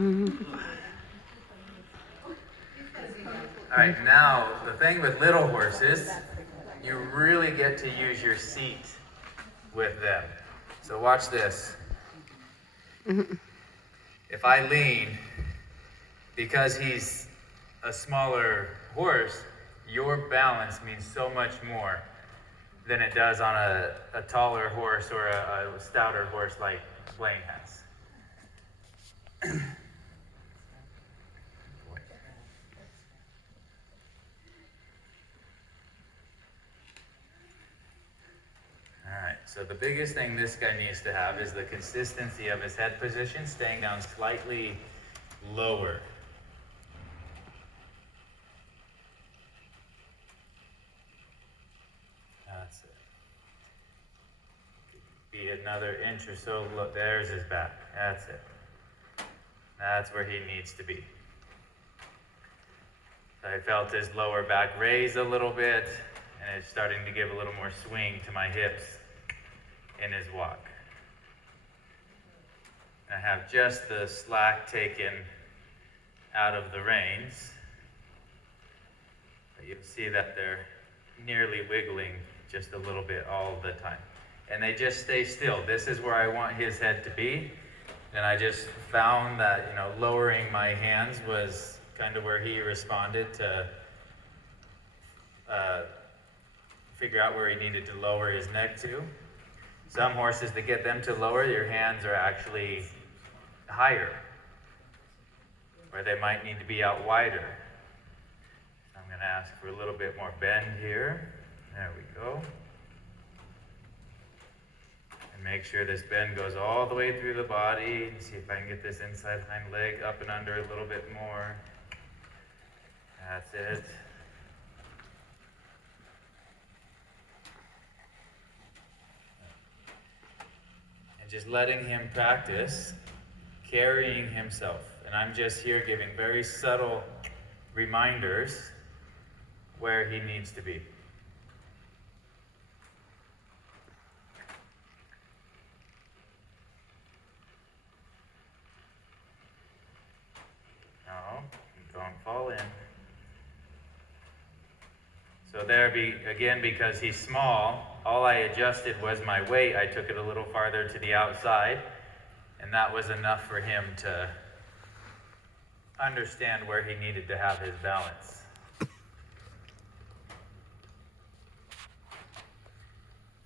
All right, now the thing with little horses, you really get to use your seat with them. So watch this. If I lean, because he's a smaller horse, your balance means so much more than it does on a taller horse or a stouter horse like Blaine has. Alright, so the biggest thing this guy needs to have is the consistency of his head position, staying down slightly lower. That's it. Be another inch or so. Look, there's his back. That's it. That's where he needs to be. I felt his lower back raise a little bit, and it's starting to give a little more swing to my hips in his walk. I have just the slack taken out of the reins, but you'll see that they're nearly wiggling just a little bit all the time. And they just stay still. This is where I want his head to be. And I just found that, lowering my hands was kind of where he responded to figure out where he needed to lower his neck to. Some horses, to get them to lower, your hands are actually higher, or they might need to be out wider. So I'm going to ask for a little bit more bend here. There we go. And make sure this bend goes all the way through the body. See if I can get this inside hind leg up and under a little bit more. That's it. And just letting him practice carrying himself. And I'm just here giving very subtle reminders where he needs to be. No, don't fall in. So there, again, because he's small, all I adjusted was my weight. I took it a little farther to the outside, and that was enough for him to understand where he needed to have his balance.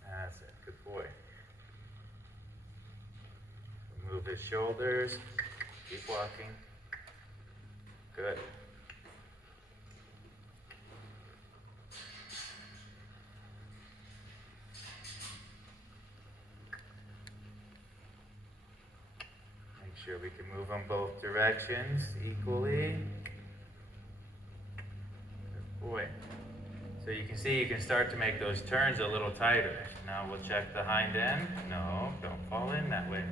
That's it, good boy. Move his shoulders, keep walking. Good. Make sure we can move them both directions equally. Good boy. So you can see you can start to make those turns a little tighter. Now we'll check the hind end. No, don't fall in that way.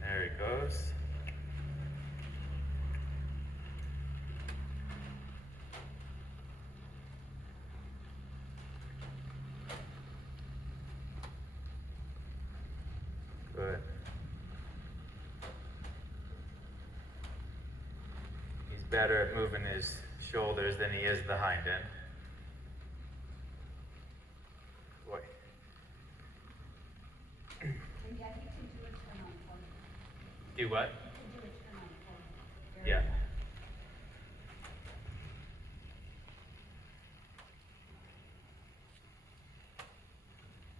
There it goes. Good. He's better at moving his shoulders than he is the hind end. Boy. Do what? Yeah.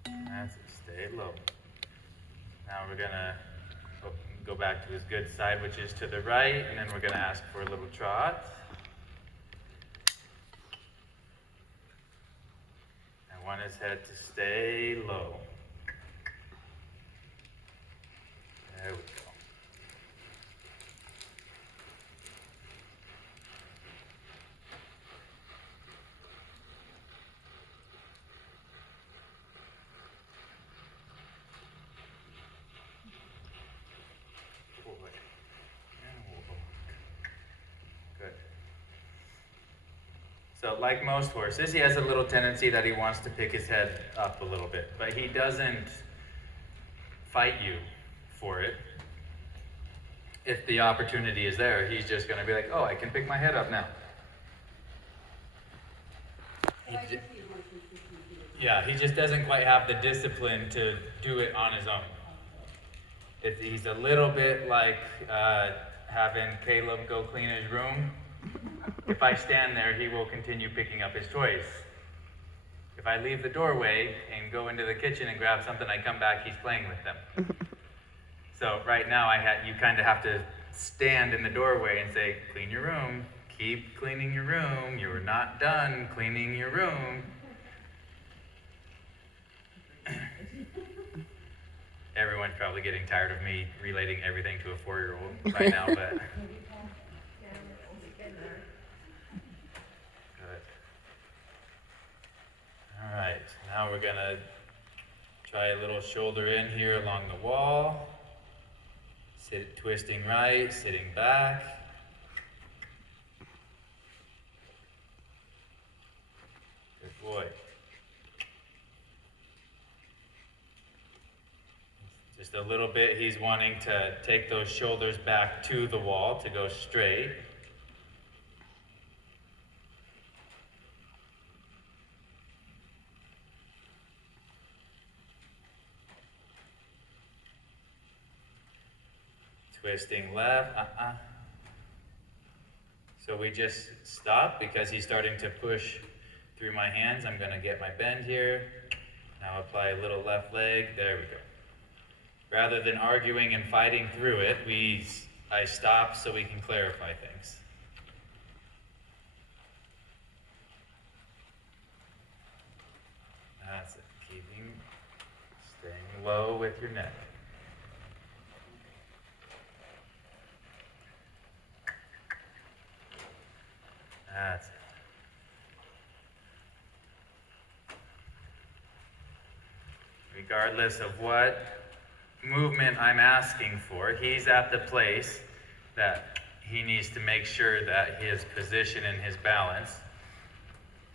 That's it. Stay low. Now we're gonna go back to his good side, which is to the right, and then we're gonna ask for a little trot. I want his head to stay low. There we go. So like most horses, he has a little tendency that he wants to pick his head up a little bit, but he doesn't fight you for it. If the opportunity is there, he's just going to be like, oh, I can pick my head up now. He just doesn't quite have the discipline to do it on his own. He's a little bit like having Caleb go clean his room. If I stand there, he will continue picking up his toys. If I leave the doorway and go into the kitchen and grab something, I come back, he's playing with them. So right now, you kind of have to stand in the doorway and say, clean your room, keep cleaning your room, you're not done cleaning your room. Everyone's probably getting tired of me relating everything to a 4-year-old right now, but good. All right, now we're gonna try a little shoulder in here along the wall. Twisting right, sitting back. Good boy. Just a little bit, he's wanting to take those shoulders back to the wall to go straight. Twisting left, So we just stop because he's starting to push through my hands. I'm gonna get my bend here. Now apply a little left leg, there we go. Rather than arguing and fighting through it, I stop so we can clarify things. That's it, staying low with your neck. That's it. Regardless of what movement I'm asking for, he's at the place that he needs to make sure that his position and his balance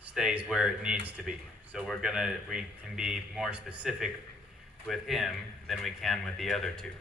stays where it needs to be. So we can be more specific with him than we can with the other two.